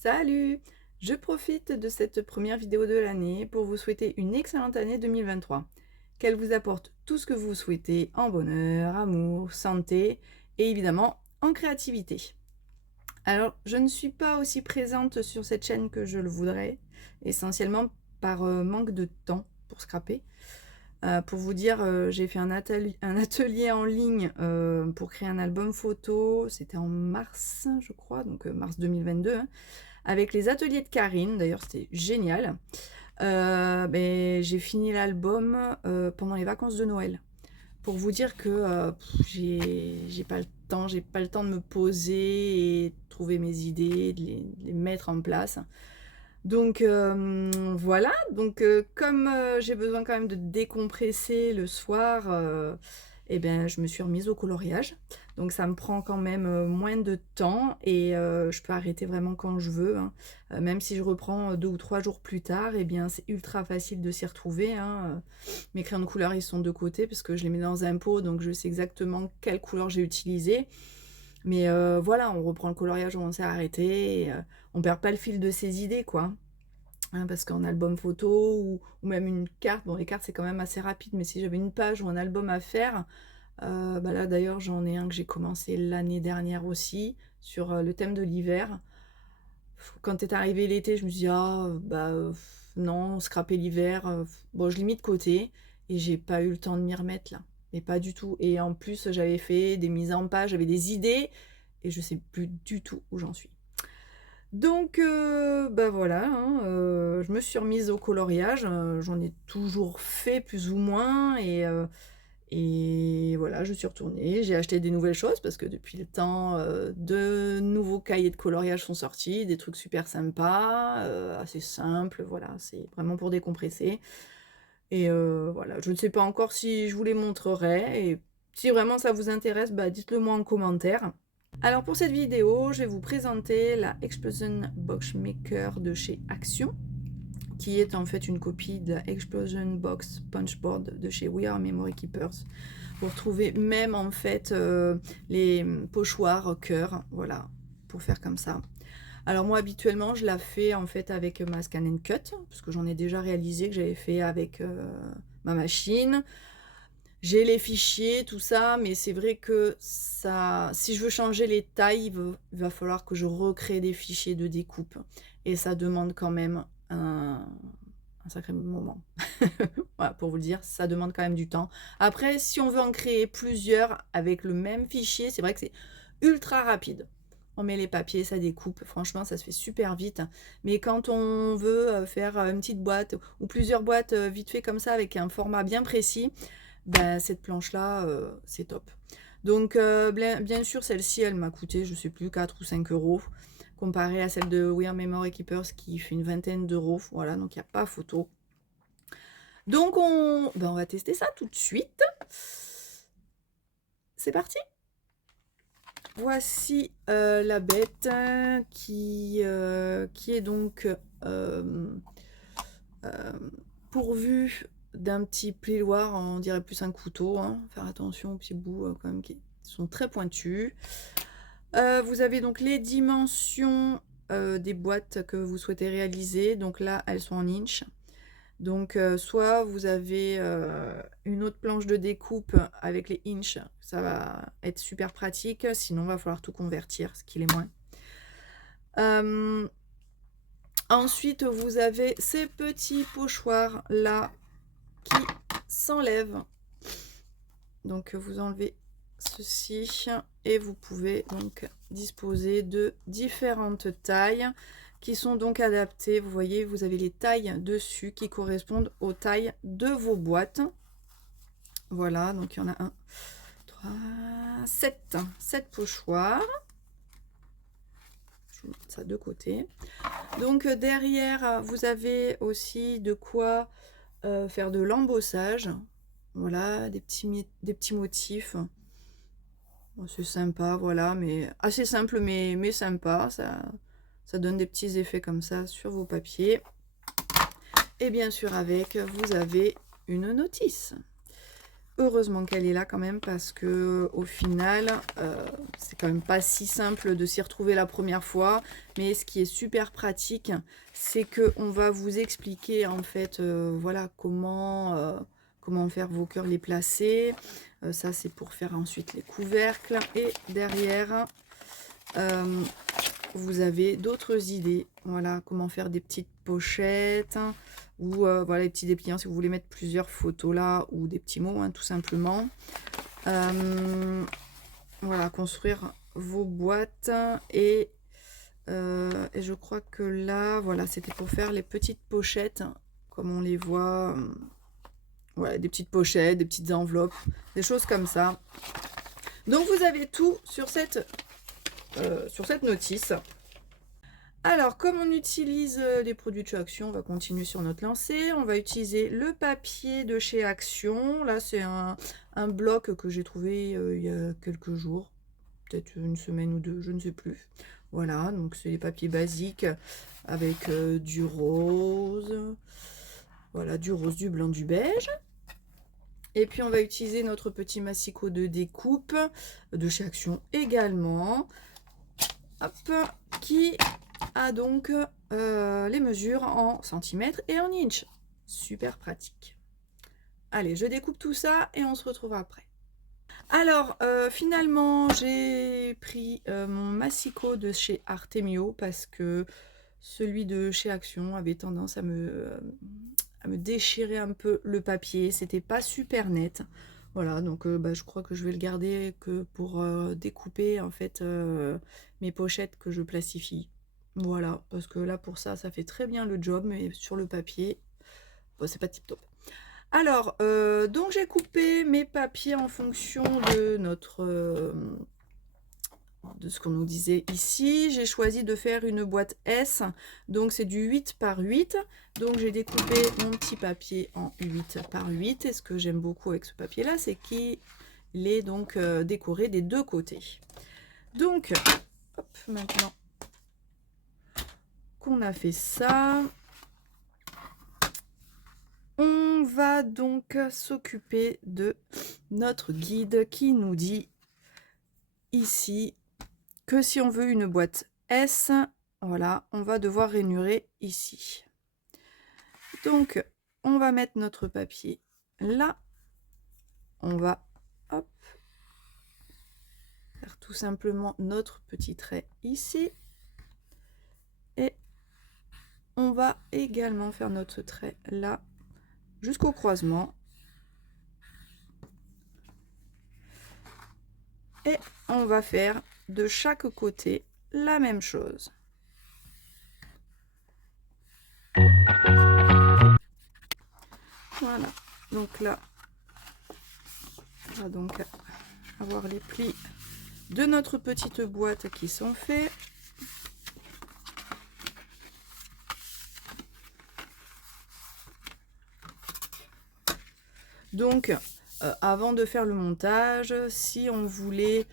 Salut! Je profite de cette première vidéo de l'année pour vous souhaiter une excellente année 2023. Qu'elle vous apporte tout ce que vous souhaitez en bonheur, amour, santé et évidemment en créativité. Alors, je ne suis pas aussi présente sur cette chaîne que je le voudrais, essentiellement par manque de temps pour scraper. Pour vous dire, j'ai fait un atelier en ligne pour créer un album photo, c'était en mars, je crois, donc mars 2022, hein, avec les ateliers de Karine, d'ailleurs c'était génial. Beh, j'ai fini l'album, pendant les vacances de Noël. Pour vous dire que, j'ai pas le temps de me poser et de trouver mes idées, de les mettre en place. Donc voilà, donc comme, j'ai besoin quand même de décompresser le soir, et ben, je me suis remise au coloriage. Donc ça me prend quand même, moins de temps et je peux arrêter vraiment quand je veux, hein. Même si je reprends, 2 ou 3 jours plus tard et bien, c'est ultra facile de s'y retrouver, hein. Mes crayons de couleur, ils sont de côté parce que je les mets dans un pot, donc je sais exactement quelle couleur j'ai utilisée. Mais voilà, on reprend le coloriage où on s'est arrêté et on perd pas le fil de ses idées, quoi. Hein, parce qu'en album photo ou même une carte, bon les cartes c'est quand même assez rapide, mais si j'avais une page ou un album à faire, bah là d'ailleurs j'en ai un que j'ai commencé l'année dernière aussi, sur le thème de l'hiver. Quand est arrivé l'été, je me suis dit: «Ah, bah, non, scraper l'hiver, bon je l'ai mis de côté» et j'ai pas eu le temps de m'y remettre là, mais pas du tout et en plus j'avais fait des mises en page, j'avais des idées et je sais plus du tout où j'en suis. Donc bah, voilà, hein, je me suis remise au coloriage, j'en ai toujours fait plus ou moins et voilà, je suis retournée. J'ai acheté des nouvelles choses parce que depuis le temps, de nouveaux cahiers de coloriage sont sortis, des trucs super sympas, assez simples, voilà, c'est vraiment pour décompresser et voilà, je ne sais pas encore si je vous les montrerai et si vraiment ça vous intéresse, bah, dites-le moi en commentaire. Alors pour cette vidéo, je vais vous présenter la Explosion Box Maker de chez Action, qui est en fait une copie de la Explosion Box Punchboard de chez We Are Memory Keepers. Vous retrouvez même en fait les pochoirs cœur, voilà, pour faire comme ça. Alors moi habituellement je la fais en fait avec ma Scan and Cut, parce que j'en ai déjà réalisé que j'avais fait avec ma machine. J'ai les fichiers, tout ça, mais c'est vrai que ça, si je veux changer les tailles, il va falloir que je recrée des fichiers de découpe. Et ça demande quand même un sacré moment. Voilà, pour vous le dire, ça demande quand même du temps. Après, si on veut en créer plusieurs avec le même fichier, c'est vrai que c'est ultra rapide. On met les papiers, ça découpe. Franchement, ça se fait super vite. Mais quand on veut faire une petite boîte ou plusieurs boîtes vite fait comme ça avec un format bien précis, ben, cette planche-là, c'est top. Donc, bien sûr, celle-ci, elle m'a coûté, je sais plus, 4 ou 5 euros, comparée à celle de We Are Memory Keepers qui fait une vingtaine d'euros. Voilà, donc il n'y a pas photo. Donc, ben, on va tester ça tout de suite. C'est parti! Voici la bête qui est donc pourvue d'un petit plioir, on dirait plus un couteau, hein. Faire attention aux petits bouts quand même qui sont très pointus. Vous avez donc les dimensions des boîtes que vous souhaitez réaliser. Donc là, elles sont en inch. Donc soit vous avez une autre planche de découpe avec les inch, ça va être super pratique. Sinon, il va falloir tout convertir, ce qui est moins. Ensuite, vous avez ces petits pochoirs là qui s'enlèvent. Donc vous enlevez ceci et vous pouvez donc disposer de différentes tailles qui sont donc adaptées. Vous voyez, vous avez les tailles dessus qui correspondent aux tailles de vos boîtes. Voilà, donc il y en a 1, 3, 7 pochoirs. Je vais mettre ça de côté. Donc derrière, vous avez aussi de quoi faire de l'embossage. Voilà, des petits motifs. Bon, c'est sympa, voilà, mais assez simple, mais sympa. Ça donne des petits effets comme ça sur vos papiers. Et bien sûr, avec, vous avez une notice. heureusement qu'elle est là quand même, parce que au final, c'est quand même pas si simple de s'y retrouver la première fois. Mais ce qui est super pratique, c'est qu'on va vous expliquer en fait, voilà, comment faire vos cœurs, les placer. Ça, c'est pour faire ensuite les couvercles. Et derrière, vous avez d'autres idées. Voilà, comment faire des petites pochettes, ou voilà, les petits dépliants si vous voulez mettre plusieurs photos là, ou des petits mots, hein, tout simplement. Voilà, construire vos boîtes. Et je crois que là, voilà, c'était pour faire les petites pochettes, comme on les voit. Voilà, des petites pochettes, des petites enveloppes, des choses comme ça. Donc vous avez tout sur cette notice. Alors, comme on utilise les produits de chez Action, on va continuer sur notre lancée. On va utiliser le papier de chez Action. Là, c'est un bloc que j'ai trouvé il y a quelques jours, peut-être une semaine ou deux, je ne sais plus. Voilà, donc c'est les papiers basiques avec du rose. Voilà, du rose, du blanc, du beige. Et puis, on va utiliser notre petit massicot de découpe de chez Action également. Hop, qui a donc les mesures en centimètres et en inches. Super pratique. Allez, je découpe tout ça et on se retrouve après. Alors, finalement, j'ai pris mon massicot de chez Artemio, parce que celui de chez Action avait tendance à me déchirer un peu le papier. C'était pas super net. Voilà, donc je crois que je vais le garder que pour découper en fait mes pochettes que je plastifie. Voilà, parce que là pour ça, ça fait très bien le job, mais sur le papier, bon, c'est pas tip top. Alors, donc j'ai coupé mes papiers en fonction de de ce qu'on nous disait ici. J'ai choisi de faire une boîte S, donc c'est du 8 par 8. Donc j'ai découpé mon petit papier en 8 par 8. Et ce que j'aime beaucoup avec ce papier là, c'est qu'il est donc décoré des deux côtés. Donc, hop, maintenant qu'on a fait ça, on va donc s'occuper de notre guide qui nous dit ici que si on veut une boîte S, voilà, on va devoir rainurer ici. Donc, on va mettre notre papier là. On va, hop, faire tout simplement notre petit trait ici. Et on va également faire notre trait là, jusqu'au croisement. Et on va faire de chaque côté la même chose. Voilà, donc là, on va donc avoir les plis de notre petite boîte qui sont faits. Donc, avant de faire le montage, si on voulait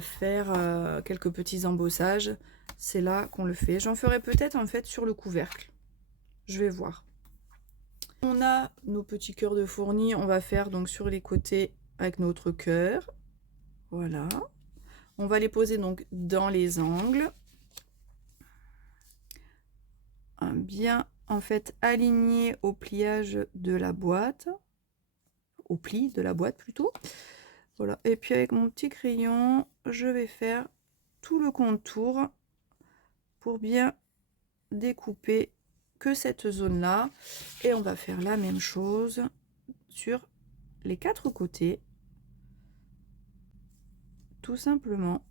faire quelques petits embossages, c'est là qu'on le fait. J'en ferai peut-être en fait sur le couvercle. Je vais voir. On a nos petits cœurs de fourni. On va faire donc sur les côtés avec notre cœur. Voilà. On va les poser donc dans les angles. Bien en fait aligné au pliage de la boîte. Au pli de la boîte plutôt. Voilà. Et puis avec mon petit crayon, je vais faire tout le contour pour bien découper que cette zone là. Et on va faire la même chose sur les quatre côtés, tout simplement.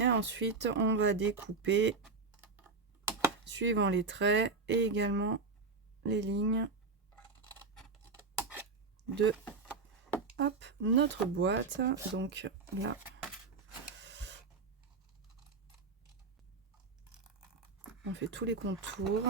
Et ensuite on va découper suivant les traits et également les lignes de, hop, notre boîte. Donc là, on fait tous les contours.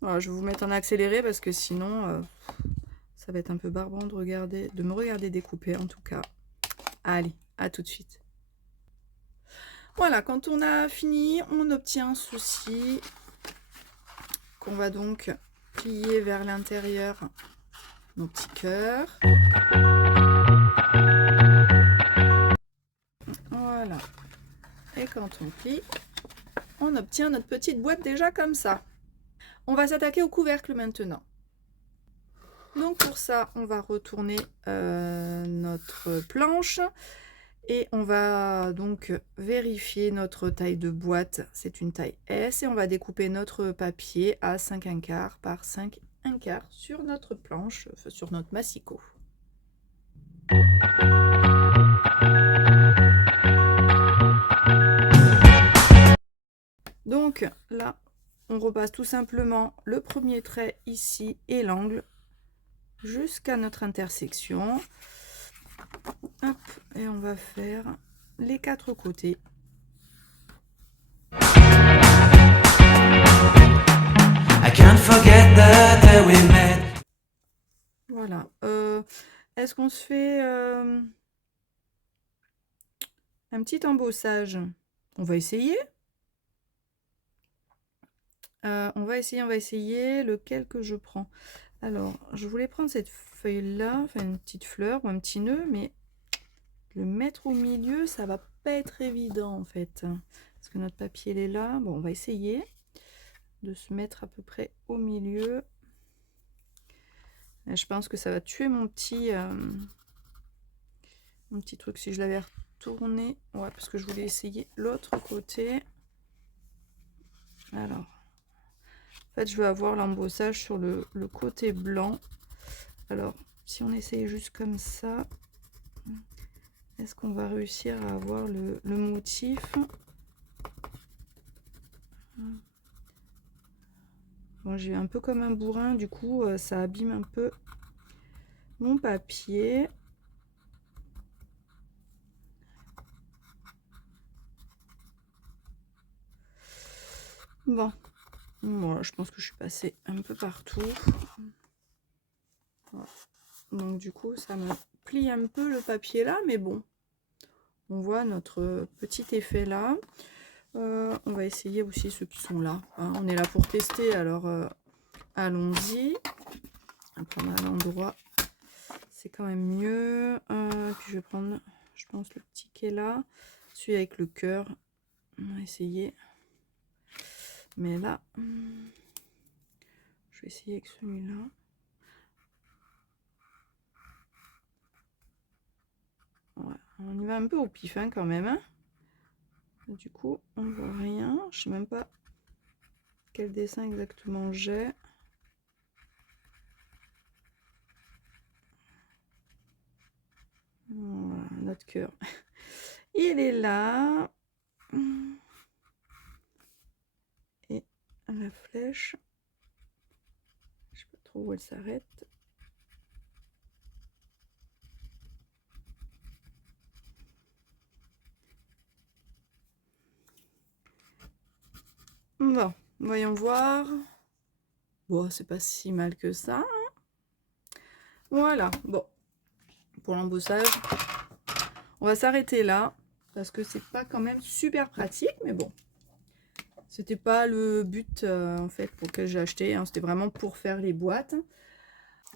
Voilà, je vais vous mettre en accéléré parce que sinon, ça va être un peu barbant de me regarder découper en tout cas. Allez, à tout de suite. Voilà, quand on a fini, on obtient ceci qu'on va donc plier vers l'intérieur, nos petits cœurs. Voilà. Et quand on plie, on obtient notre petite boîte déjà comme ça. On va s'attaquer au couvercle maintenant. Donc pour ça, on va retourner notre planche et on va donc vérifier notre taille de boîte. C'est une taille S et on va découper notre papier à 5,1 par 5,1 sur notre planche, sur notre massicot. Donc là, on repasse tout simplement le premier trait ici et l'angle jusqu'à notre intersection. Hop, et on va faire les 4 côtés. I can't forget the day we met. Voilà. Est-ce qu'on se fait un petit embossage? On va essayer. On va essayer lequel que je prends. Alors, je voulais prendre cette feuille-là, enfin une petite fleur ou un petit nœud, mais le mettre au milieu, ça va pas être évident en fait. Parce que notre papier, il est là. Bon, on va essayer de se mettre à peu près au milieu. Et je pense que ça va tuer mon petit truc si je l'avais retourné. Ouais, parce que je voulais essayer l'autre côté. Alors, en fait, je veux avoir l'embossage sur le côté blanc. Alors, si on essaye juste comme ça, est-ce qu'on va réussir à avoir le motif? Bon, j'ai un peu comme un bourrin, du coup, ça abîme un peu mon papier. Bon, voilà, je pense que je suis passée un peu partout. Voilà. Donc du coup, ça me plie un peu le papier là, mais bon, on voit notre petit effet là. On va essayer aussi ceux qui sont là. Hein. On est là pour tester, alors allons-y. On va prendre à l'endroit, c'est quand même mieux. Puis je vais prendre, je pense, le petit qui est là. Celui avec le cœur. On va essayer. Mais là, je vais essayer avec celui-là. Ouais, on y va un peu au pif hein, quand même. Hein. Du coup, on voit rien. Je sais même pas quel dessin exactement j'ai. Voilà, notre cœur. Il est là. Et la flèche. Je sais pas trop où elle s'arrête. Bon, voyons voir. Bon, c'est pas si mal que ça. Voilà, bon. Pour l'embossage, on va s'arrêter là. Parce que c'est pas quand même super pratique, mais bon. C'était pas le but en fait pour lequel j'ai acheté. Hein, c'était vraiment pour faire les boîtes.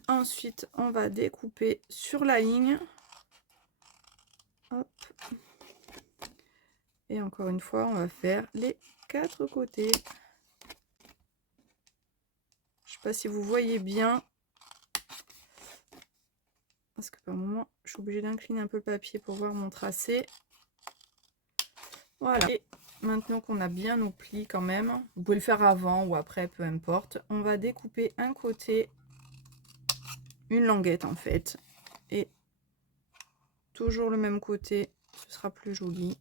Ensuite, on va découper sur la ligne. Hop. Et encore une fois, on va faire les 4 côtés. Je sais pas si vous voyez bien. Parce que par moment, je suis obligée d'incliner un peu le papier pour voir mon tracé. Voilà. Et maintenant qu'on a bien nos plis quand même, vous pouvez le faire avant ou après, peu importe. On va découper un côté, une languette en fait. Et toujours le même côté, ce sera plus joli.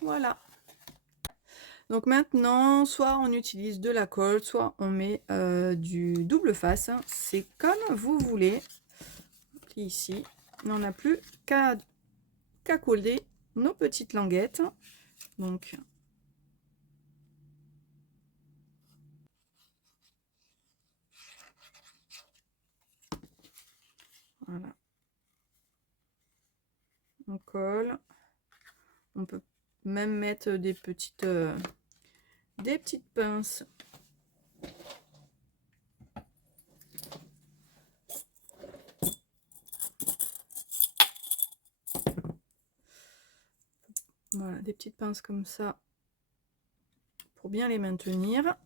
Voilà. Donc maintenant, soit on utilise de la colle, soit on met du double face. C'est comme vous voulez. Ici, on n'a plus qu'à qu'à coller nos petites languettes. Donc, voilà. On colle. On peut même mettre des petites pinces. Voilà, des petites pinces comme ça pour bien les maintenir.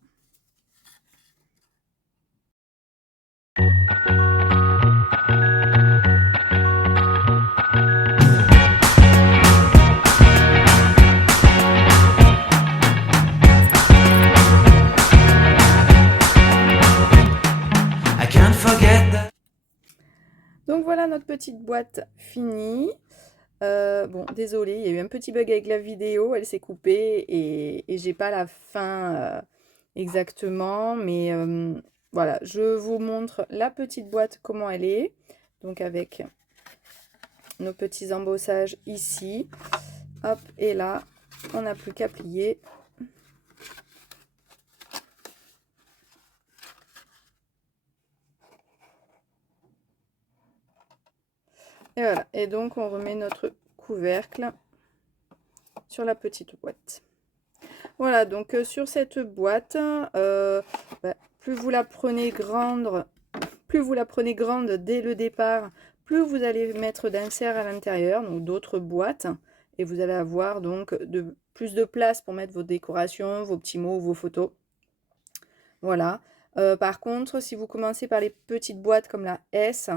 Donc voilà notre petite boîte finie. Bon, désolé, il y a eu un petit bug avec la vidéo, elle s'est coupée et j'ai pas la fin exactement, mais voilà, je vous montre la petite boîte comment elle est. Donc avec nos petits embossages ici, hop, et là, on n'a plus qu'à plier. Et voilà, et donc on remet notre couvercle sur la petite boîte. Voilà, donc sur cette boîte, plus vous la prenez grande dès le départ, plus vous allez mettre d'inserts à l'intérieur, donc d'autres boîtes, et vous allez avoir donc plus de place pour mettre vos décorations, vos petits mots, vos photos. Voilà. Par contre, si vous commencez par les petites boîtes comme la S,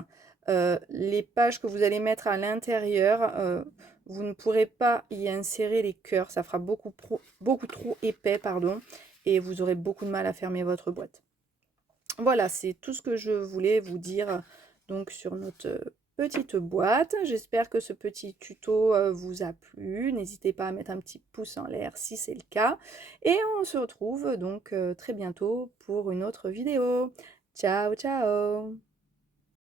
les pages que vous allez mettre à l'intérieur, vous ne pourrez pas y insérer les cœurs. Ça fera beaucoup trop épais, pardon, et vous aurez beaucoup de mal à fermer votre boîte. Voilà, c'est tout ce que je voulais vous dire donc sur notre petite boîte. J'espère que ce petit tuto vous a plu. N'hésitez pas à mettre un petit pouce en l'air si c'est le cas. Et on se retrouve donc très bientôt pour une autre vidéo. Ciao, ciao!